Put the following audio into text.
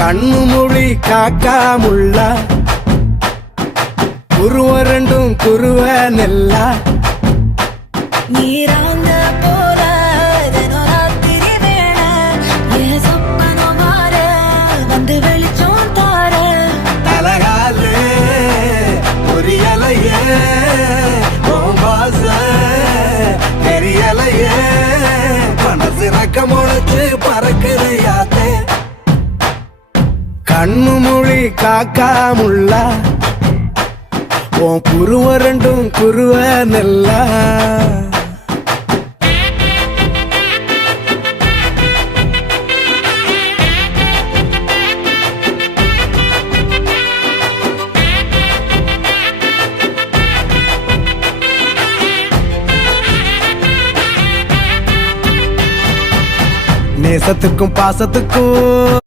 கண்ணு மொழி காக்காமுள்ள குருவ ரெண்டும் குருவ நெல்லா நீராங்க போல தினராத்திரி வேண என் சொப்பனம் மாற வந்து வெளிச்சம் தார தலகாலே பொரியலையே ஓம்பாச தெரியலையே மனசு ரக்க முளைச்சு பறக்குறையாத்தே கண்ணு மொழி காக்காமுள்ள உன் குருவ ரெண்டும் குருவ நெல்லா நேசத்துக்கும் பாசத்துக்கும்